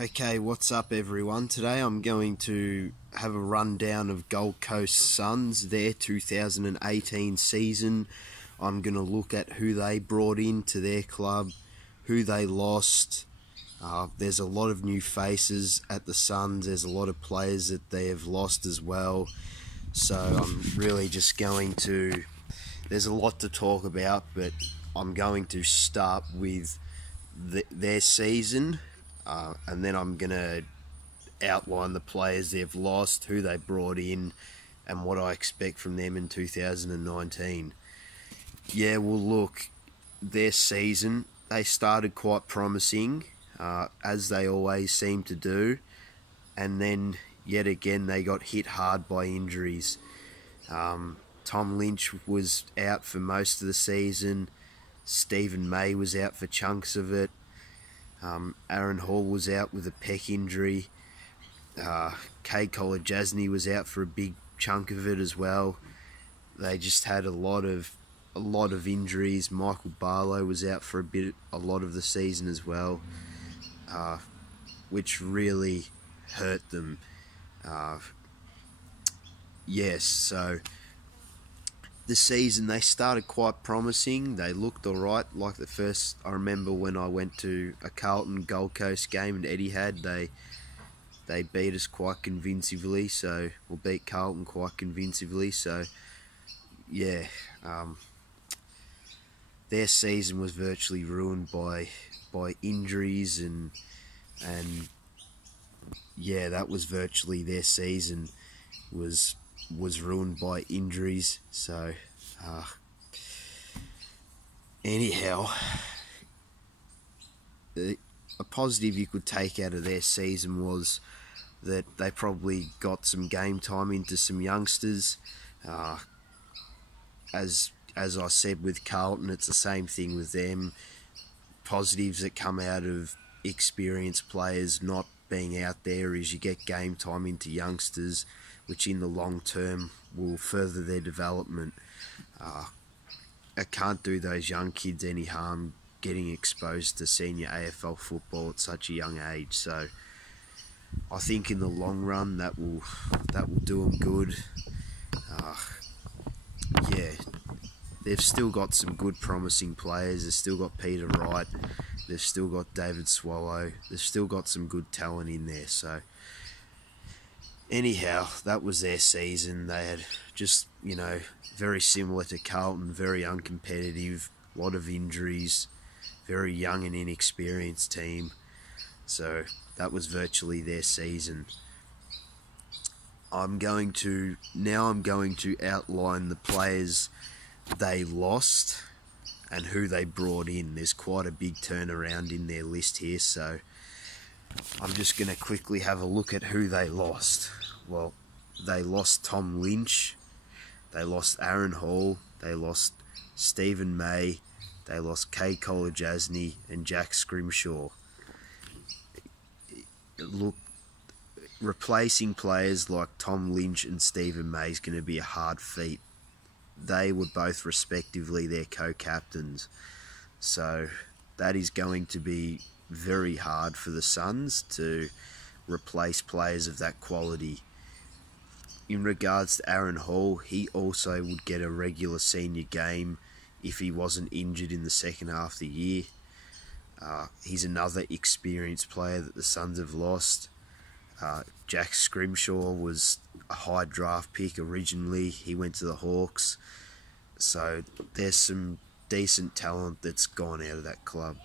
Okay, what's up everyone? Today I'm going to have a rundown of Gold Coast Suns, their 2018 season. I'm going to look at who they brought into their club, who they lost. There's a lot of new faces at the Suns. There's a lot of players that they have lost as well. So I'm really just going to... There's a lot to talk about, but I'm going to start with their season. And then I'm going to outline the players they've lost, who they brought in, and what I expect from them in 2019. Yeah, well, look, their season, they started quite promising, as they always seem to do, and then yet again they got hit hard by injuries. Tom Lynch was out for most of the season. Stephen May was out for chunks of it. Aaron Hall was out with a pec injury. Kay Kolodjasny was out for a big chunk of it as well. They just had a lot of injuries. Michael Barlow was out for a lot of the season as well, which really hurt them. Yes, so the season they started quite promising. They looked alright. Like the first, I remember when I went to a Carlton Gold Coast game and Etihad, they beat us quite convincingly. So we'll beat Carlton quite convincingly. So yeah, their season was virtually ruined by injuries and yeah, that was virtually their season was ruined by injuries. So anyhow, a positive you could take out of their season was that they probably got some game time into some youngsters. As I said with Carlton, it's the same thing with them. Positives that come out of experienced players not being out there is you get game time into youngsters, which in the long term will further their development. It can't do those young kids any harm getting exposed to senior AFL football at such a young age. So I think in the long run that will do them good. Yeah, they've still got some good promising players. They've still got Peter Wright. They've still got David Swallow. They've still got some good talent in there. So anyhow, that was their season. They had just, very similar to Carlton, very uncompetitive, a lot of injuries, very young and inexperienced team. So that was virtually their season. I'm going to outline the players they lost and who they brought in. There's quite a big turnaround in their list here, so I'm just going to quickly have a look at who they lost. Well, they lost Tom Lynch, they lost Aaron Hall, they lost Stephen May, they lost Kay Kolodjasny and Jack Scrimshaw. Look, replacing players like Tom Lynch and Stephen May is going to be a hard feat. They were both respectively their co-captains, so that is going to be very hard for the Suns to replace players of that quality. In regards to Aaron Hall, he also would get a regular senior game if he wasn't injured in the second half of the year. He's another experienced player that the Suns have lost. Jack Scrimshaw was a high draft pick originally. He went to the Hawks. So there's some decent talent that's gone out of that club.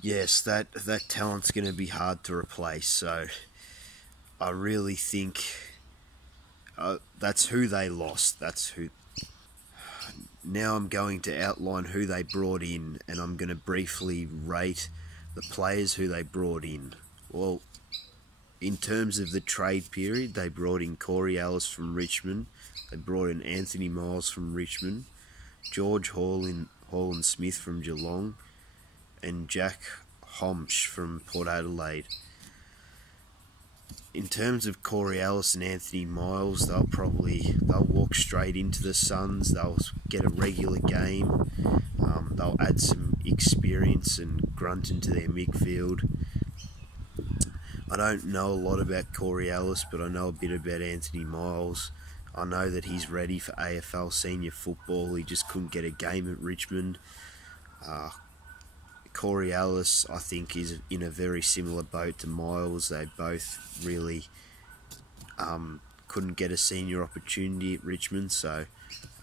Yes, that talent's going to be hard to replace. So I really think that's who they lost. That's who. Now I'm going to outline who they brought in, and I'm going to briefly rate the players who they brought in. Well, in terms of the trade period, they brought in Corey Ellis from Richmond. They brought in Anthony Miles from Richmond, George Hall-and-Smith from Geelong, and Jack Homsch from Port Adelaide. In terms of Corey Ellis and Anthony Miles, they'll walk straight into the Suns. They'll get a regular game. They'll add some experience and grunt into their midfield. I don't know a lot about Corey Ellis, but I know a bit about Anthony Miles. I know that he's ready for AFL senior football. He just couldn't get a game at Richmond. Corey Ellis, I think, is in a very similar boat to Miles. They both really couldn't get a senior opportunity at Richmond, so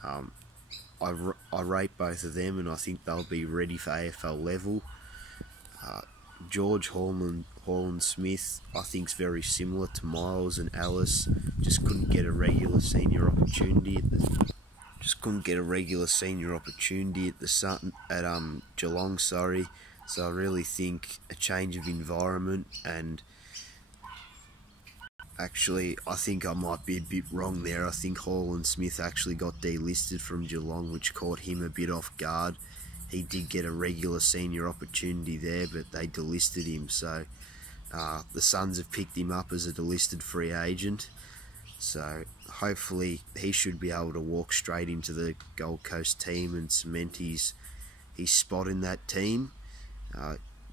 I rate both of them, and I think they'll be ready for AFL level. George Holland-Smith, I think, is very similar to Miles and Ellis. Just couldn't get a regular senior opportunity at Geelong. So I really think a change of environment, and actually I think I might be a bit wrong there. I think Holland-Smith actually got delisted from Geelong, which caught him a bit off guard. He did get a regular senior opportunity there, but they delisted him, so the Suns have picked him up as a delisted free agent. So hopefully he should be able to walk straight into the Gold Coast team and cement his spot in that team.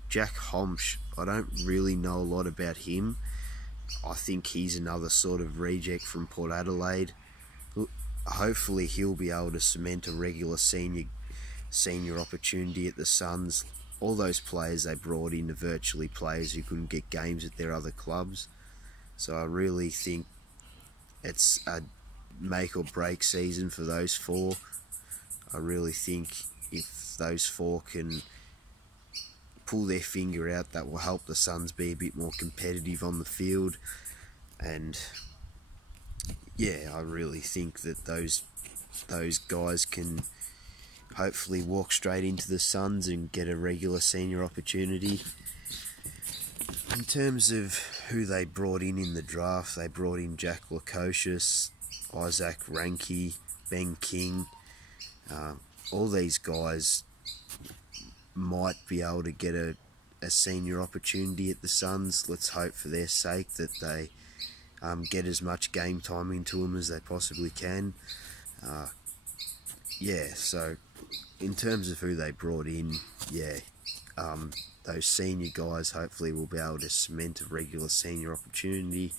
Jack Homsch, I don't really know a lot about him. I think he's another sort of reject from Port Adelaide. Hopefully he'll be able to cement a regular senior opportunity at the Suns. All those players they brought in are virtually players who couldn't get games at their other clubs. So I really think it's a make or break season for those four. I really think if those four can pull their finger out, that will help the Suns be a bit more competitive on the field. And yeah, I really think that those guys can hopefully walk straight into the Suns and get a regular senior opportunity. In terms of who they brought in the draft, they brought in Jack Lukosius, Isaac Ranke, Ben King. All these guys might be able to get a senior opportunity at the Suns. Let's hope for their sake that they get as much game time into them as they possibly can. So in terms of who they brought in, those senior guys hopefully will be able to cement a regular senior opportunity,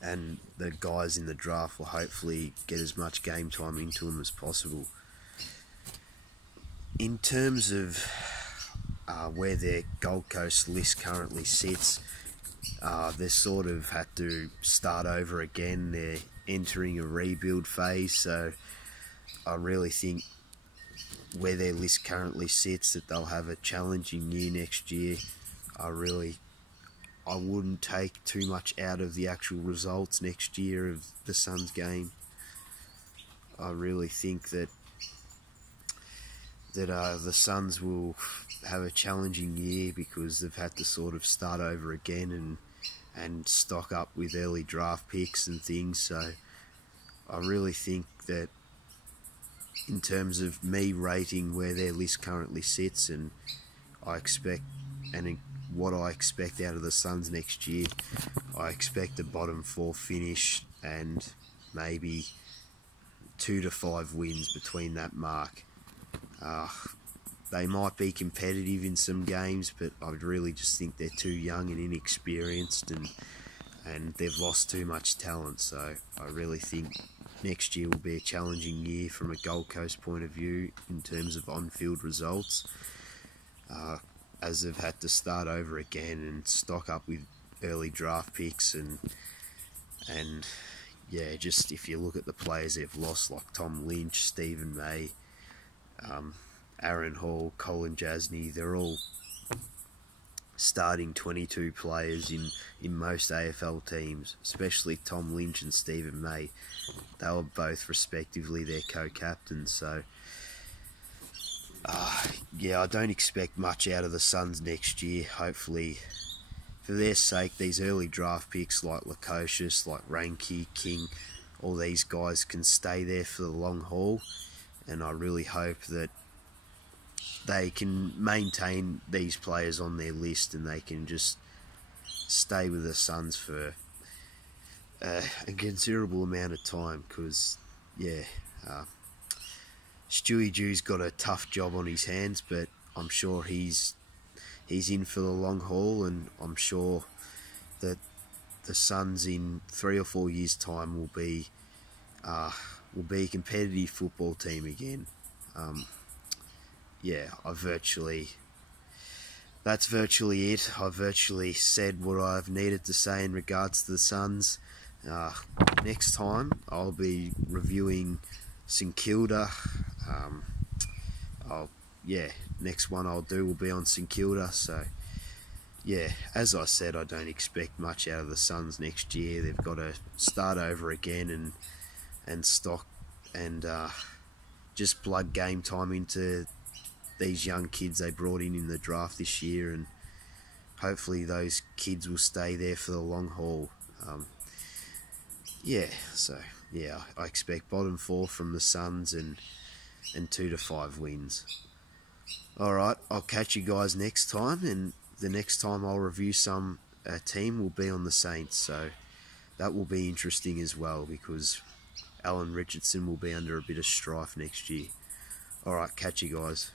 and the guys in the draft will hopefully get as much game time into them as possible. In terms of where their Gold Coast list currently sits, they sort of had to start over again. They're entering a rebuild phase, so I really think where their list currently sits that they'll have a challenging year next year. I wouldn't take too much out of the actual results next year of the Suns game. I really think that the Suns will have a challenging year because they've had to sort of start over again and stock up with early draft picks and things. So I really think that in terms of me rating where their list currently sits, and what I expect out of the Suns next year, I expect a bottom four finish and maybe 2 to 5 wins between that mark. They might be competitive in some games, but I would really just think they're too young and inexperienced, and they've lost too much talent. So I really think next year will be a challenging year from a Gold Coast point of view in terms of on-field results, as they've had to start over again and stock up with early draft picks and just if you look at the players they've lost, like Tom Lynch, Stephen May, Aaron Hall, Colin Jasny, they're all starting 22 players in most AFL teams, especially Tom Lynch and Stephen May. They were both respectively their co-captains, so I don't expect much out of the Suns next year. Hopefully, for their sake, these early draft picks like Lukosius, like Ranke, King, all these guys can stay there for the long haul, and I really hope that they can maintain these players on their list and they can just stay with the Suns for a considerable amount of time, because Stewie Jew's got a tough job on his hands, but I'm sure he's in for the long haul, and I'm sure that the Suns in 3 or 4 years' time will be a competitive football team again. Yeah, that's virtually it. I've virtually said what I've needed to say in regards to the Suns. Next time I'll be reviewing St Kilda. Next one I'll do will be on St Kilda. So yeah, as I said, I don't expect much out of the Suns next year. They've got to start over again and stock and just plug game time into these young kids they brought in the draft this year, and hopefully those kids will stay there for the long haul. I expect bottom 4 from the Suns and 2 to 5 wins. Alright, I'll catch you guys next time, and the next time I'll review some team will be on the Saints, so that will be interesting as well, because Alan Richardson will be under a bit of strife next year. Alright, catch you guys.